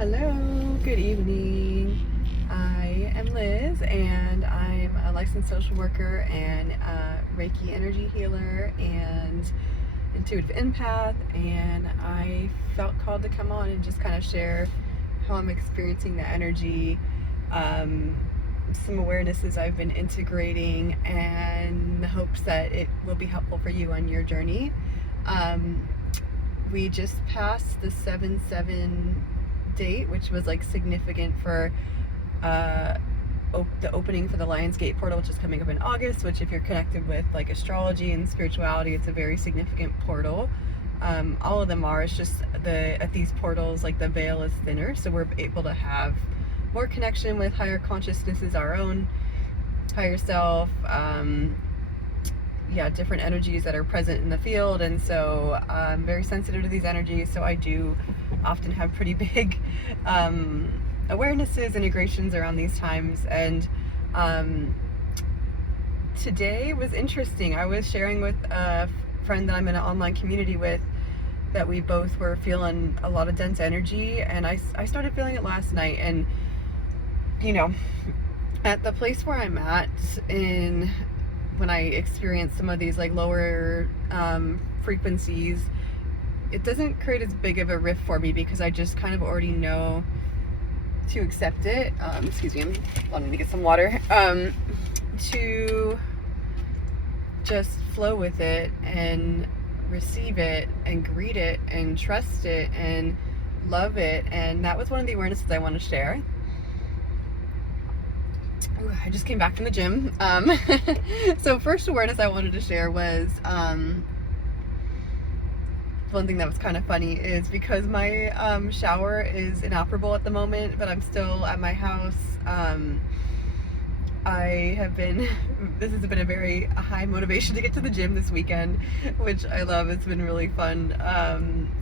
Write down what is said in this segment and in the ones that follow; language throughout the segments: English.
Hello, good evening. I am Liz and I'm a licensed social worker and Reiki energy healer and intuitive empath, and I felt called to come on and just kind of share how I'm experiencing the energy, some awarenesses I've been integrating, and the hopes that it will be helpful for you on your journey. We just passed the 7/7 date, which was like significant for the opening for the Lionsgate portal, which is coming up in August, which if you're connected with like astrology and spirituality, it's a very significant portal. All of them are. It's just at these portals, like the veil is thinner, so we're able to have more connection with higher consciousnesses, our own higher self, different energies that are present in the field. And so I'm very sensitive to these energies, so I do often have pretty big awarenesses, integrations around these times. And today was interesting. I was sharing with a friend that I'm in an online community with that we both were feeling a lot of dense energy, and I started feeling it last night. And at the place where I'm at when I experience some of these like lower frequencies, it doesn't create as big of a rift for me because I just kind of already know to accept it. Excuse me, I'm wanting to get some water. To just flow with it and receive it and greet it and trust it and love it. And that was one of the awarenesses I want to share. I just came back from the gym. So first awareness I wanted to share was one thing that was kind of funny is because my shower is inoperable at the moment, but I'm still at my house. This has been a very high motivation to get to the gym this weekend, which I love. It's been really fun.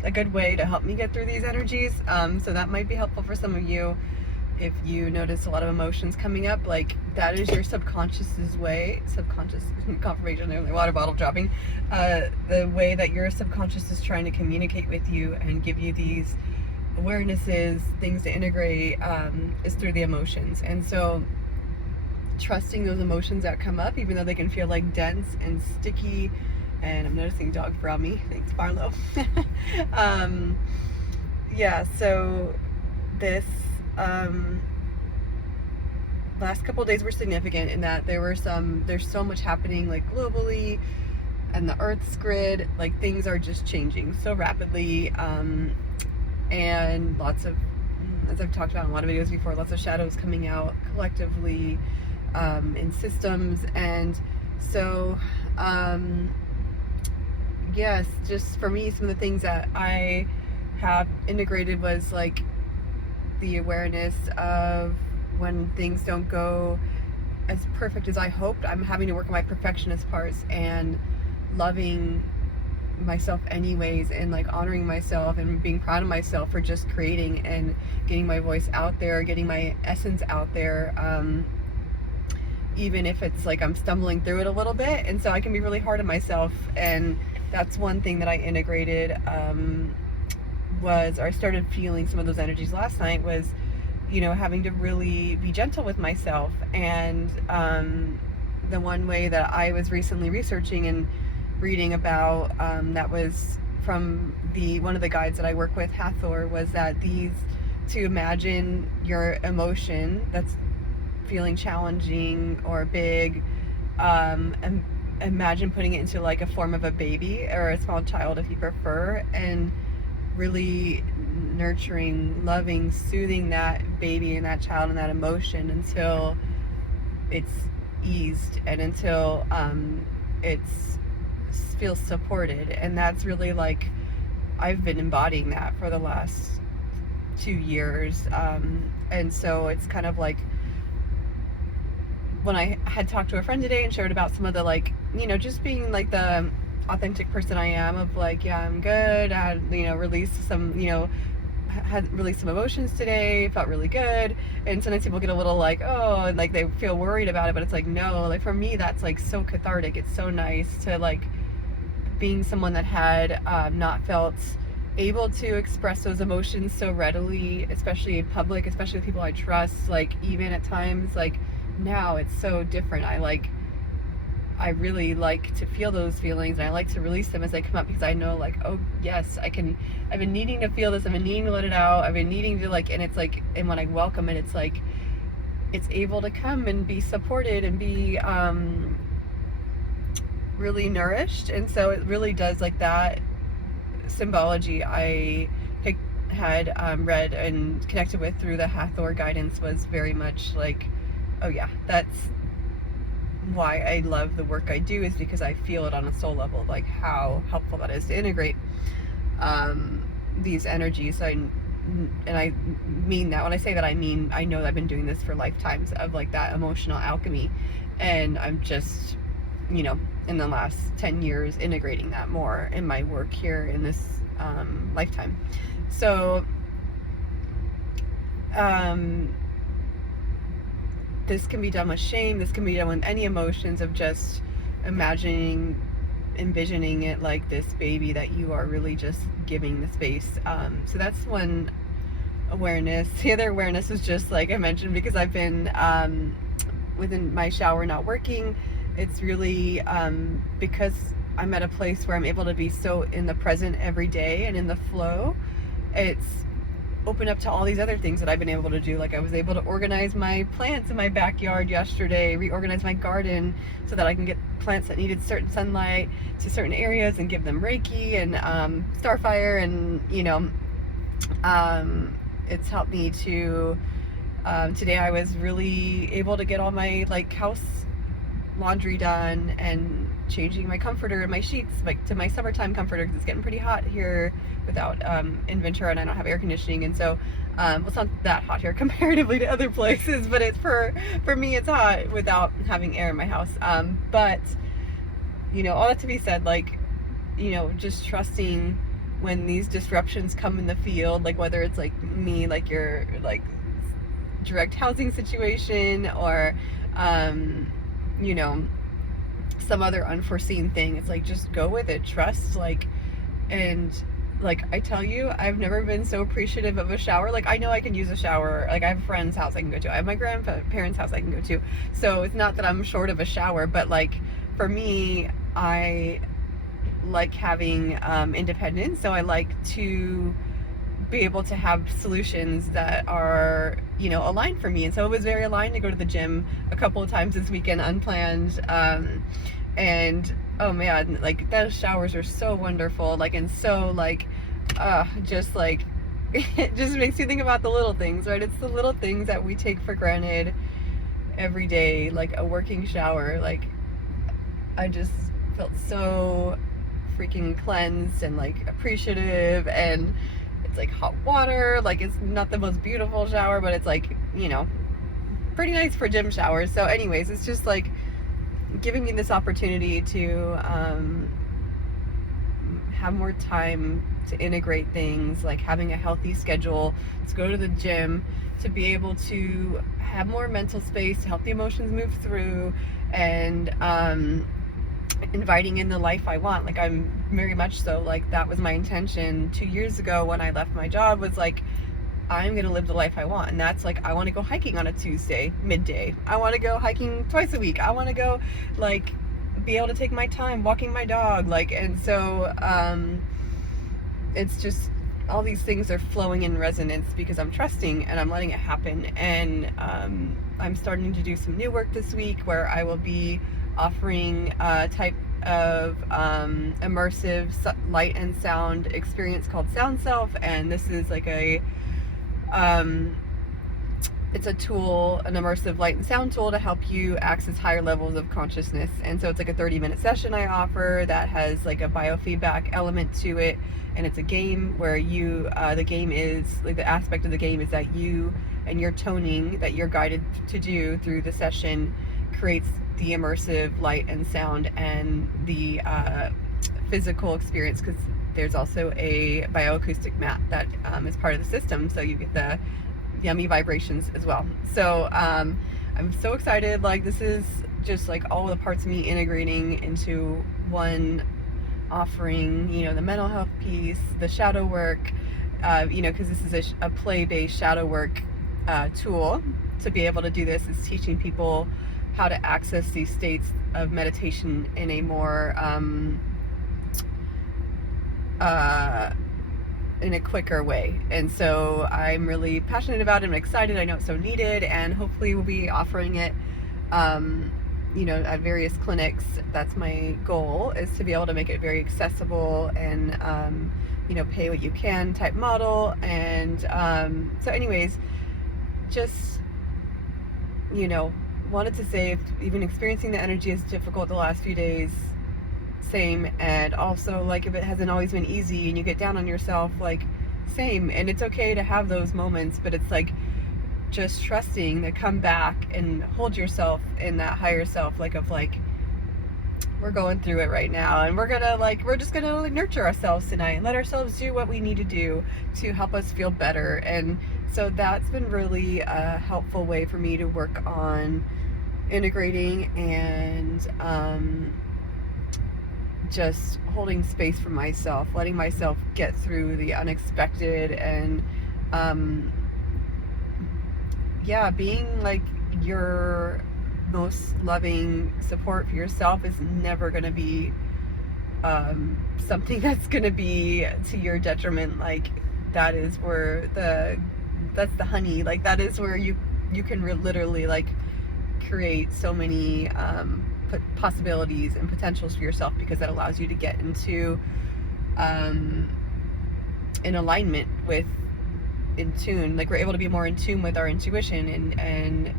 A good way to help me get through these energies. So that might be helpful for some of you. If you notice a lot of emotions coming up, like that is your subconscious confirmation, my water bottle dropping, the way that your subconscious is trying to communicate with you and give you these awarenesses, things to integrate, is through the emotions. And so trusting those emotions that come up, even though they can feel like dense and sticky. And I'm noticing dog around me. Thanks, Barlow. So this last couple of days were significant in that there's so much happening like globally, and the Earth's grid, like things are just changing so rapidly, and lots of, as I've talked about in a lot of videos before, lots of shadows coming out collectively in systems. And so yes, just for me, some of the things that I have integrated was like the awareness of when things don't go as perfect as I hoped, I'm having to work on my perfectionist parts and loving myself anyways, and like honoring myself and being proud of myself for just creating and getting my voice out there, getting my essence out there, even if it's like I'm stumbling through it a little bit. And so I can be really hard on myself, and that's one thing that I integrated. I started feeling some of those energies last night, was having to really be gentle with myself. And the one way that I was recently researching and reading about, that was from one of the guides that I work with, Hathor, was that to imagine your emotion that's feeling challenging or big, and imagine putting it into like a form of a baby or a small child if you prefer, and really nurturing, loving, soothing that baby and that child and that emotion until it's eased and until it feels supported. And that's really like, I've been embodying that for the last 2 years. And so it's kind of like, when I had talked to a friend today and shared about some of the like, just being like the authentic person I am, of like, yeah, I'm good, I had released some emotions today, felt really good. And sometimes people get a little like, oh, and like they feel worried about it, but it's like, no, like for me that's like so cathartic. It's so nice to like being someone that had not felt able to express those emotions so readily, especially in public, especially with people I trust. Like, even at times, like now it's so different. I really like to feel those feelings, and I like to release them as they come up, because I know, like, oh yes, I can. I've been needing to feel this. I've been needing to let it out. I've been needing to, like, and it's like, and when I welcome it, it's like it's able to come and be supported and be really nourished. And so it really does, like, that symbology I had read and connected with through the Hathor guidance was very much like, oh yeah, that's why I love the work I do, is because I feel it on a soul level, like how helpful that is to integrate these energies. And I mean that. When I say that, I mean, I know that I've been doing this for lifetimes of, like, that emotional alchemy, and I'm just, you know, in the last 10 years integrating that more in my work here in this lifetime. So this can be done with shame, this can be done with any emotions, of just envisioning it like this baby that you are really just giving the space. So that's one awareness. The other awareness is just, like I mentioned, because I've been within my shower not working, it's really because I'm at a place where I'm able to be so in the present every day and in the flow, it's opened up to all these other things that I've been able to do. Like, I was able to organize my plants in my backyard yesterday, reorganize my garden so that I can get plants that needed certain sunlight to certain areas and give them Reiki and Starfire, and it's helped me to today I was really able to get all my, like, house laundry done and changing my comforter and my sheets, like, to my summertime comforter, because it's getting pretty hot here without in winter, and I don't have air conditioning. And so well, it's not that hot here comparatively to other places, but it's for me it's hot without having air in my house. But all that to be said, like, just trusting when these disruptions come in the field, like whether it's like me, like your like direct housing situation, or some other unforeseen thing. It's like, just go with it, trust, like, and like, I tell you, I've never been so appreciative of a shower. Like, I know I can use a shower. Like, I have a friend's house I can go to. I have my grandparents' house I can go to. So it's not that I'm short of a shower, but, like, for me, I like having independence. So I like to be able to have solutions that are, aligned for me. And so it was very aligned to go to the gym a couple of times this weekend, unplanned. And oh man, like, those showers are so wonderful. Like, and so, like, just like, it just makes you think about the little things, right? It's the little things that we take for granted every day, like a working shower. Like, I just felt so freaking cleansed and, like, appreciative. And it's like hot water. Like, it's not the most beautiful shower, but it's like, pretty nice for gym showers. So anyways, it's just like giving me this opportunity to have more time to integrate things, like having a healthy schedule, to go to the gym, to be able to have more mental space, to help the emotions move through, and inviting in the life I want. Like, I'm very much so, like, that was my intention 2 years ago when I left my job, was like, I'm gonna live the life I want. And that's like, I want to go hiking on a Tuesday midday, I want to go hiking twice a week, I want to go, like, be able to take my time walking my dog, like. And so it's just, all these things are flowing in resonance because I'm trusting and I'm letting it happen. And I'm starting to do some new work this week where I will be offering a type of immersive light and sound experience called Sound Self. And this is like a it's a tool, an immersive light and sound tool, to help you access higher levels of consciousness. And so it's like a 30-minute session I offer that has like a biofeedback element to it. And it's a game where you, the game is, like, the aspect of the game is that you and your toning that you're guided to do through the session creates the immersive light and sound and the physical experience, because there's also a bioacoustic mat that is part of the system, so you get the yummy vibrations as well. So I'm so excited. Like, this is just like all the parts of me integrating into one offering, the mental health piece, the shadow work, because this is a play-based shadow work tool. To be able to do this is teaching people how to access these states of meditation in a more in a quicker way. And so I'm really passionate about it. I'm excited. I know it's so needed, and hopefully we'll be offering it at various clinics. That's my goal, is to be able to make it very accessible and pay what you can type model. And so anyways, just wanted to say, if even experiencing the energy is difficult the last few days, same. And also, like, if it hasn't always been easy and you get down on yourself, like, same. And it's okay to have those moments, but it's like just trusting to come back and hold yourself in that higher self, like, of like, we're going through it right now, and we're just gonna nurture ourselves tonight and let ourselves do what we need to do to help us feel better. And so that's been really a helpful way for me to work on integrating and just holding space for myself, letting myself get through the unexpected, and being like your most loving support for yourself is never going to be something that's going to be to your detriment. Like, that is where that's the honey. Like, that is where you can literally like create so many possibilities and potentials for yourself, because that allows you to get into in alignment with, in tune, like we're able to be more in tune with our intuition and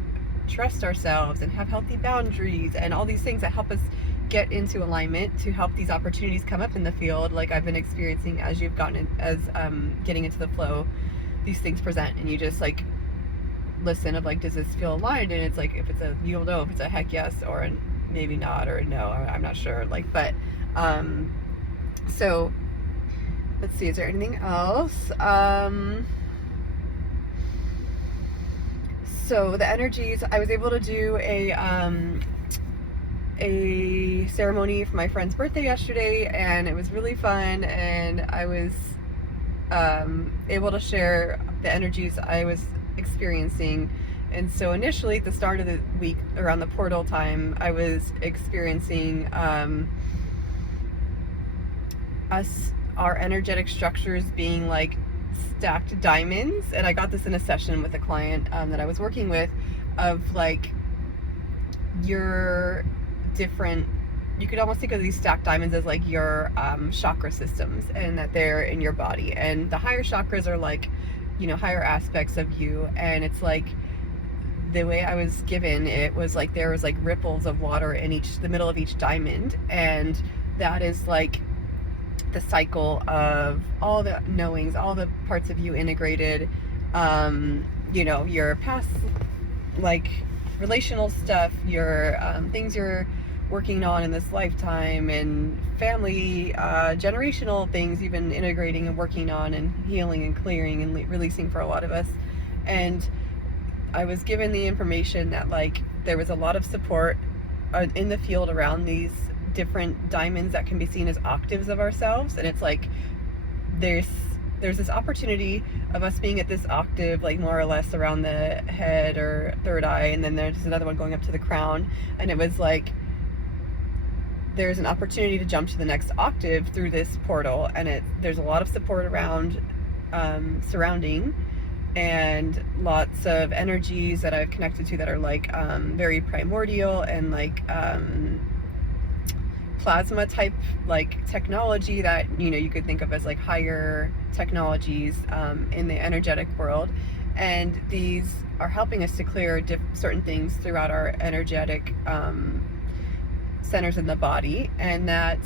trust ourselves and have healthy boundaries and all these things that help us get into alignment to help these opportunities come up in the field, like I've been experiencing as you've gotten getting into the flow. These things present, and you just like listen of like, does this feel aligned? And it's like, if it's you'll know if it's a heck yes or a maybe not or a no, I'm not sure. Like, but so let's see, is there anything else? So the energies, I was able to do a ceremony for my friend's birthday yesterday, and it was really fun, and I was able to share the energies I was experiencing. And so initially at the start of the week, around the portal time, I was experiencing our energetic structures being like stacked diamonds. And I got this in a session with a client that I was working with, of like, your different, you could almost think of these stacked diamonds as like your chakra systems, and that they're in your body. And the higher chakras are like, higher aspects of you. And it's like, the way I was given it was like, there was like ripples of water in the middle of each diamond, and that is like the cycle of all the knowings, all the parts of you integrated, your past, like, relational stuff, your things you're working on in this lifetime, and family, generational things you've been integrating and working on and healing and clearing and releasing for a lot of us. And I was given the information that like there was a lot of support in the field around these different diamonds that can be seen as octaves of ourselves. And it's like there's this opportunity of us being at this octave, like more or less around the head or third eye, and then there's another one going up to the crown. And it was like there's an opportunity to jump to the next octave through this portal, and there's a lot of support around surrounding, and lots of energies that I've connected to that are like very primordial and like plasma type like technology that you could think of as like higher technologies in the energetic world. And these are helping us to clear certain things throughout our energetic centers in the body, and that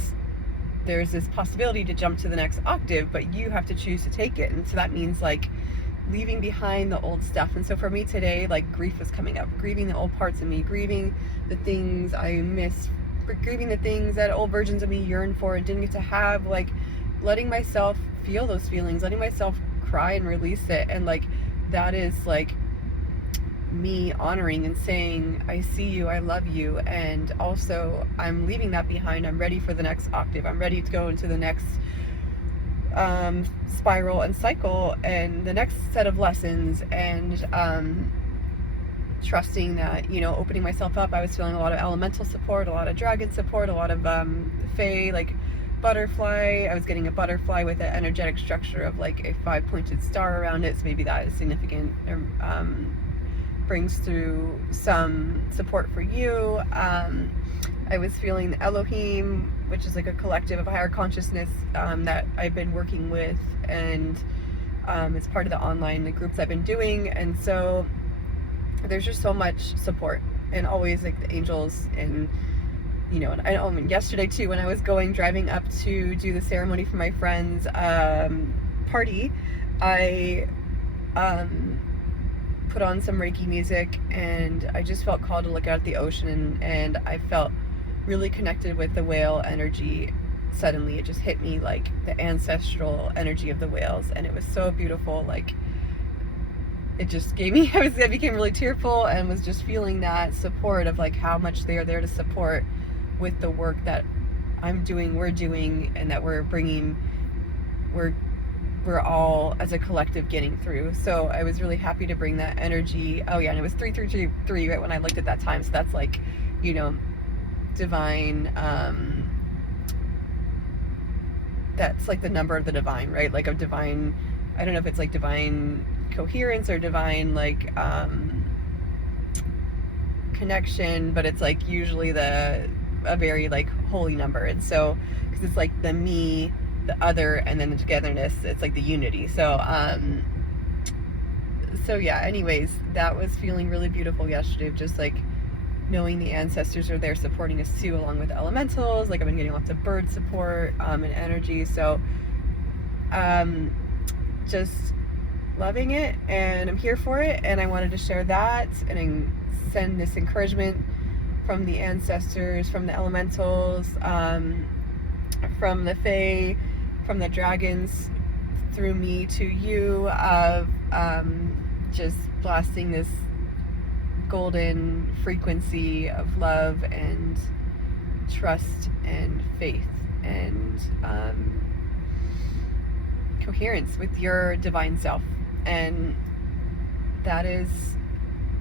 there's this possibility to jump to the next octave, but you have to choose to take it. And so that means like leaving behind the old stuff. And so for me today, like, grief was coming up, grieving the old parts of me, grieving the things I miss, grieving the things that old versions of me yearned for and didn't get to have, like letting myself feel those feelings, letting myself cry and release it. And like that is like me honoring and saying, I see you, I love you, and also I'm leaving that behind. I'm ready for the next octave. I'm ready to go into the next spiral and cycle and the next set of lessons, and trusting that, you know, opening myself up. I was feeling a lot of elemental support, a lot of dragon support, a lot of fae, like butterfly. I was getting a butterfly with an energetic structure of like a 5-pointed star around it, so maybe that is significant, brings through some support for you. I was feeling the Elohim, which is like a collective of higher consciousness that I've been working with, and it's part of the online groups I've been doing. And so there's just so much support, and always like the angels. And you know, I mean, yesterday too, when I was driving up to do the ceremony for my friend's party, I put on some Reiki music, and I just felt called to look out at the ocean, and I felt really connected with the whale energy. Suddenly it just hit me, like the ancestral energy of the whales, and it was so beautiful. Like, it just gave me, I became really tearful, and was just feeling that support of like how much they are there to support with the work that I'm doing, we're doing, and that we're bringing, we're all as a collective getting through. So I was really happy to bring that energy. Oh yeah, and it was 333 right when I looked at that time. So that's like, you know, divine, that's like the number of the divine, right? Like a divine, I don't know if it's like divine coherence or divine like connection, but it's like usually a very like holy number. And so because it's like the me, the other, and then the togetherness, it's like the unity. So so yeah, anyways, that was feeling really beautiful yesterday, of just like knowing the ancestors are there supporting us too, along with the elementals. Like I've been getting lots of bird support and energy. So just loving it, and I'm here for it, and I wanted to share that and send this encouragement from the ancestors, from the elementals, from the fae, from the dragons, through me to you, of just blasting this golden frequency of love and trust and faith and coherence with your divine self. And that is,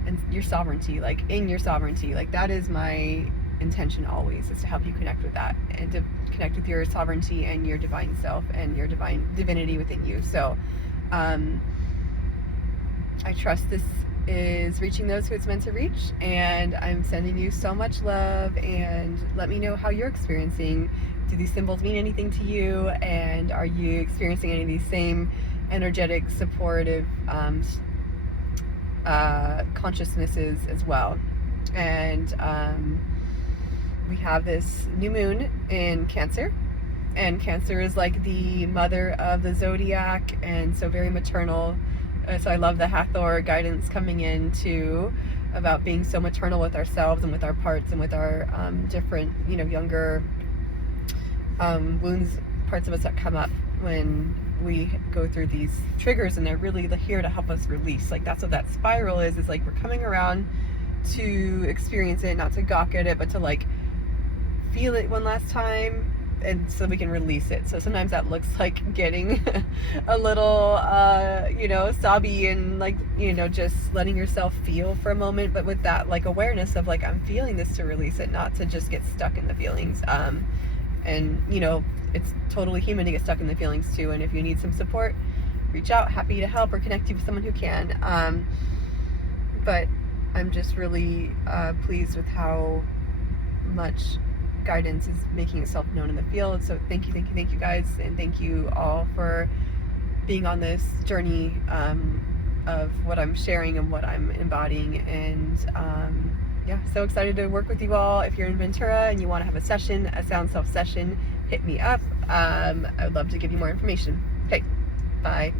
and your sovereignty, like in your sovereignty, like that is my intention always, is to help you connect with that, and to connect with your sovereignty and your divine self and your divine divinity within you. So I trust this is reaching those who it's meant to reach, and I'm sending you so much love, and let me know how you're experiencing. Do these symbols mean anything to you, and are you experiencing any of these same energetic supportive consciousnesses as well? And we have this new moon in Cancer, and Cancer is like the mother of the zodiac, and so very maternal. So I love the Hathor guidance coming in too, about being so maternal with ourselves and with our parts and with our different, you know, younger wounds, parts of us that come up when we go through these triggers, and they're really here to help us release. Like that's what that spiral is like we're coming around to experience it, not to gawk at it, but to like feel it one last time, and so we can release it. So sometimes that looks like getting a little you know, sobby, and like, you know, just letting yourself feel for a moment, but with that like awareness of like, I'm feeling this, to release it, not to just get stuck in the feelings. And you know, it's totally human to get stuck in the feelings too, and if you need some support, reach out, happy to help or connect you with someone who can. But I'm just really pleased with how much guidance is making itself known in the field. So thank you guys, and thank you all for being on this journey of what I'm sharing and what I'm embodying. And yeah, so excited to work with you all. If you're in Ventura and you want to have a session, a sound self session, hit me up. I would love to give you more information. Okay, bye.